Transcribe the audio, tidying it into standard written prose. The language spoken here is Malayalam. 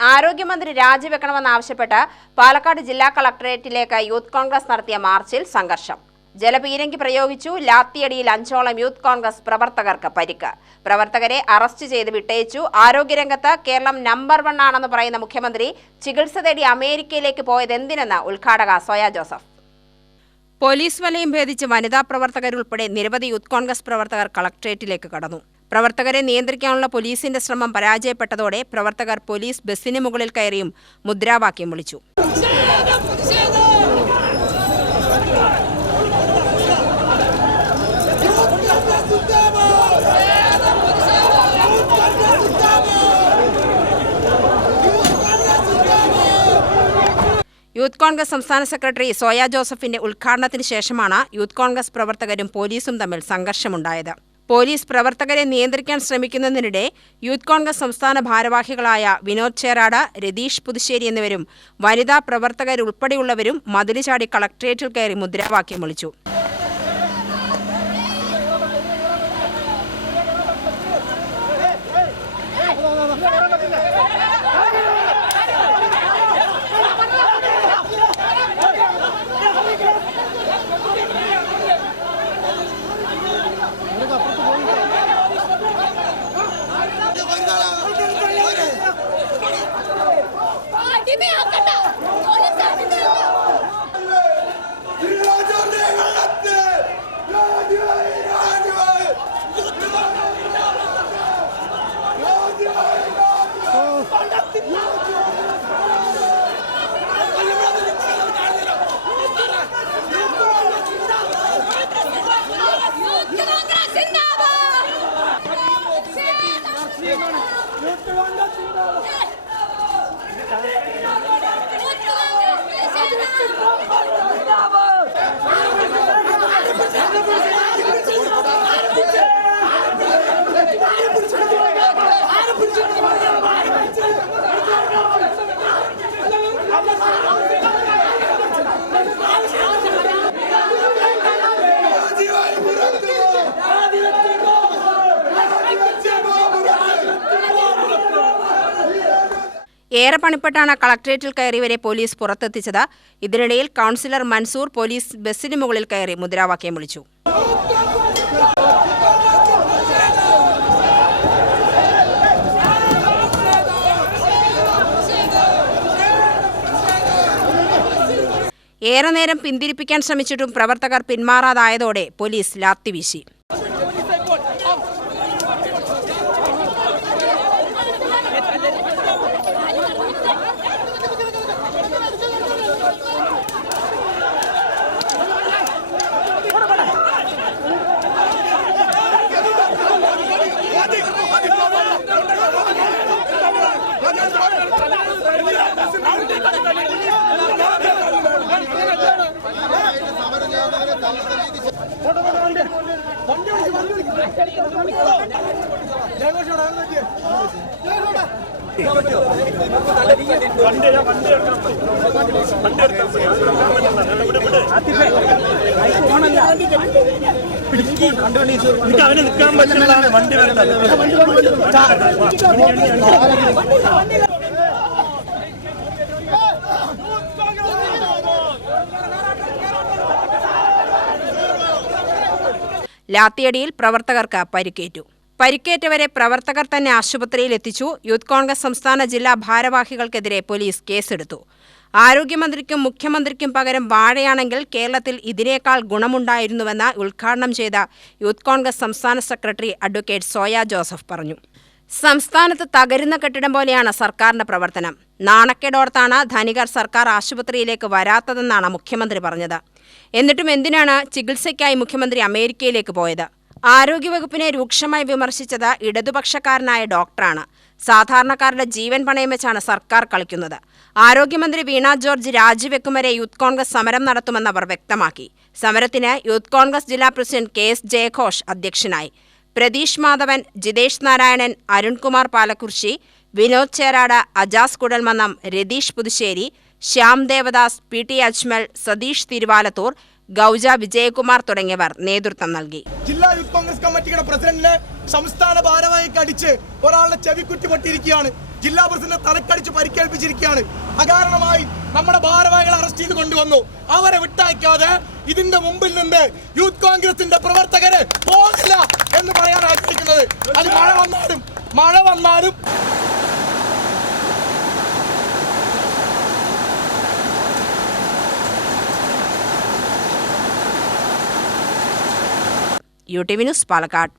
ആരോഗ്യമന്ത്രി രാജിവെക്കണമെന്നാവശ്യപ്പെട്ട് പാലക്കാട് ജില്ലാ കളക്ടറേറ്റിലേക്ക് യൂത്ത് കോൺഗ്രസ് നടത്തിയ മാർച്ചിൽ സംഘർഷം. ജലപീരങ്കി പ്രയോഗിച്ചു. ലാത്തിയടിയിൽ 5ഓളം യൂത്ത് കോൺഗ്രസ് പ്രവർത്തകർക്ക് പരിക്ക്. പ്രവർത്തകരെ അറസ്റ്റ് ചെയ്ത് വിട്ടയച്ചു. ആരോഗ്യരംഗത്ത് കേരളം നമ്പർ 1 ആണെന്ന് പറയുന്ന മുഖ്യമന്ത്രി ചികിത്സ തേടി അമേരിക്കയിലേക്ക് പോയതെന്തിനെന്ന് ഉദ്ഘാടക സോയ ജോസഫ്. പോലീസ് വലയം ഭേദിച്ച് വനിതാ പ്രവർത്തകരുൾപ്പെടെ നിരവധി യൂത്ത് കോൺഗ്രസ് പ്രവർത്തകർ കളക്ടറേറ്റിലേക്ക് കടന്നു. പ്രവർത്തകരെ നിയന്ത്രിക്കാനുള്ള പോലീസിന്റെ ശ്രമം പരാജയപ്പെട്ടതോടെ പ്രവർത്തകർ പോലീസ് ബസ്സിന് മുകളിൽ കയറിയും മുദ്രാവാക്യം വിളിച്ചു. യൂത്ത് കോൺഗ്രസ് സംസ്ഥാന സെക്രട്ടറി സോയ ജോസഫിന്റെ ഉദ്ഘാടനത്തിന് ശേഷമാണ് യൂത്ത് കോൺഗ്രസ് പ്രവർത്തകരും പോലീസും തമ്മിൽ സംഘർഷമുണ്ടായത്. പോലീസ് പ്രവർത്തകരെ നിയന്ത്രിക്കാൻ ശ്രമിക്കുന്നതിനിടെ യൂത്ത് കോൺഗ്രസ് സംസ്ഥാന ഭാരവാഹികളായ വിനോദ് ചേരാട്, രതീഷ് പുതുശ്ശേരി എന്നിവരും വനിതാ പ്രവർത്തകരുൾപ്പെടെയുള്ളവരും മതില് ചാടി കളക്ടറേറ്റിൽ കയറി മുദ്രാവാക്യം വിളിച്ചു. ഏറെ പണിപ്പെട്ടാണ് കളക്ടറേറ്റിൽ കയറിയവരെ പോലീസ് പുറത്തെത്തിച്ചത്. ഇതിനിടയിൽ കൗൺസിലർ മൻസൂർ പോലീസ് ബസ്സിന് മുകളിൽ കയറി മുദ്രാവാക്യം വിളിച്ചു. ഏറെ നേരം പിന്തിരിപ്പിക്കാൻ ശ്രമിച്ചിട്ടും പ്രവർത്തകർ പിന്മാറാതായതോടെ പോലീസ് ലാത്തി വീശി. ലാത്തിയടിയിൽ പ്രവർത്തകർക്ക് പരിക്കേറ്റു. പരിക്കേറ്റവരെ പ്രവർത്തകർ തന്നെ ആശുപത്രിയിൽ എത്തിച്ചു. യൂത്ത് കോൺഗ്രസ് സംസ്ഥാന ജില്ലാ ഭാരവാഹികൾക്കെതിരെ പോലീസ് കേസെടുത്തു. ആരോഗ്യമന്ത്രിക്കും മുഖ്യമന്ത്രിക്കും പകരം വാഴയാണെങ്കിൽ കേരളത്തിൽ ഇതിനേക്കാൾ ഗുണമുണ്ടായിരുന്നുവെന്ന് ഉദ്ഘാടനം ചെയ്ത യൂത്ത് കോൺഗ്രസ് സംസ്ഥാന സെക്രട്ടറി അഡ്വക്കേറ്റ് സോയ ജോസഫ് പറഞ്ഞു. സംസ്ഥാനത്ത് തകരുന്ന കെട്ടിടം പോലെയാണ് സർക്കാരിന്റെ പ്രവർത്തനം. നാണക്കേടോർത്താണ് ധനികർ സർക്കാർ ആശുപത്രിയിലേക്ക് വരാത്തതെന്നാണ് മുഖ്യമന്ത്രി പറഞ്ഞത്. എന്നിട്ടും എന്തിനാണ് ചികിത്സയ്ക്കായി മുഖ്യമന്ത്രി അമേരിക്കയിലേക്ക് പോയത്? ആരോഗ്യവകുപ്പിനെ രൂക്ഷമായി വിമർശിച്ചത് ഇടതുപക്ഷക്കാരനായ ഡോക്ടറാണ്. സാധാരണക്കാരുടെ ജീവൻ പണയം വെച്ചാണ് സർക്കാർ കളിക്കുന്നത്. ആരോഗ്യമന്ത്രി വീണ ജോർജ് രാജിവെക്കും വരെ യൂത്ത് കോൺഗ്രസ് സമരം നടത്തുമെന്ന് അവർ വ്യക്തമാക്കി. സമരത്തിന് യൂത്ത് കോൺഗ്രസ് ജില്ലാ പ്രസിഡന്റ് KS ജയഘോഷ് അധ്യക്ഷനായി. പ്രതീഷ് മാധവൻ, ജിതേഷ് നാരായണൻ, അരുൺകുമാർ പാലക്കുർശി, വിനോദ് ചേരാട്, അജാസ് കുടൽമന്നം, രതീഷ് പുതുശ്ശേരി, ശ്യാം ദേവദാസ്, PT അജ്മൽ, സതീഷ് തിരുവാലത്തൂർ, ഗൗജ വിജയകുമാർ തുടങ്ങിയവർ നേതൃത്വം നൽകി. ജില്ലാ യൂത്ത് കോൺഗ്രസ് കമ്മിറ്റിയുടെ പ്രസിഡന്റിനെ സംസ്ഥാന ഭാരവാഹിക്ക് അടിച്ച് ഒരാളുടെ ചെവിക്കുറ്റി പൊട്ടിയിരിക്കുകയാണ്. ജില്ലാ പ്രസിഡന്റ് തലക്കടിച്ച് പരിക്കേൽപ്പിച്ചിരിക്കുകയാണ്. അകാരണമായി നമ്മുടെ ഭാരവാഹികളെ അറസ്റ്റ് ചെയ്ത് കൊണ്ടുവന്നു. അവരെ വിട്ടയക്കാതെ ഇതിന്റെ മുമ്പിൽ നിന്ന് യൂത്ത് കോൺഗ്രസിന്റെ പ്രവർത്തകര് പോകില്ല എന്ന് പറയാൻ ആഗ്രഹിക്കുന്നത്. അത് മഴ വന്നാലും UTV ന്യൂസ് പാലക്കാട്.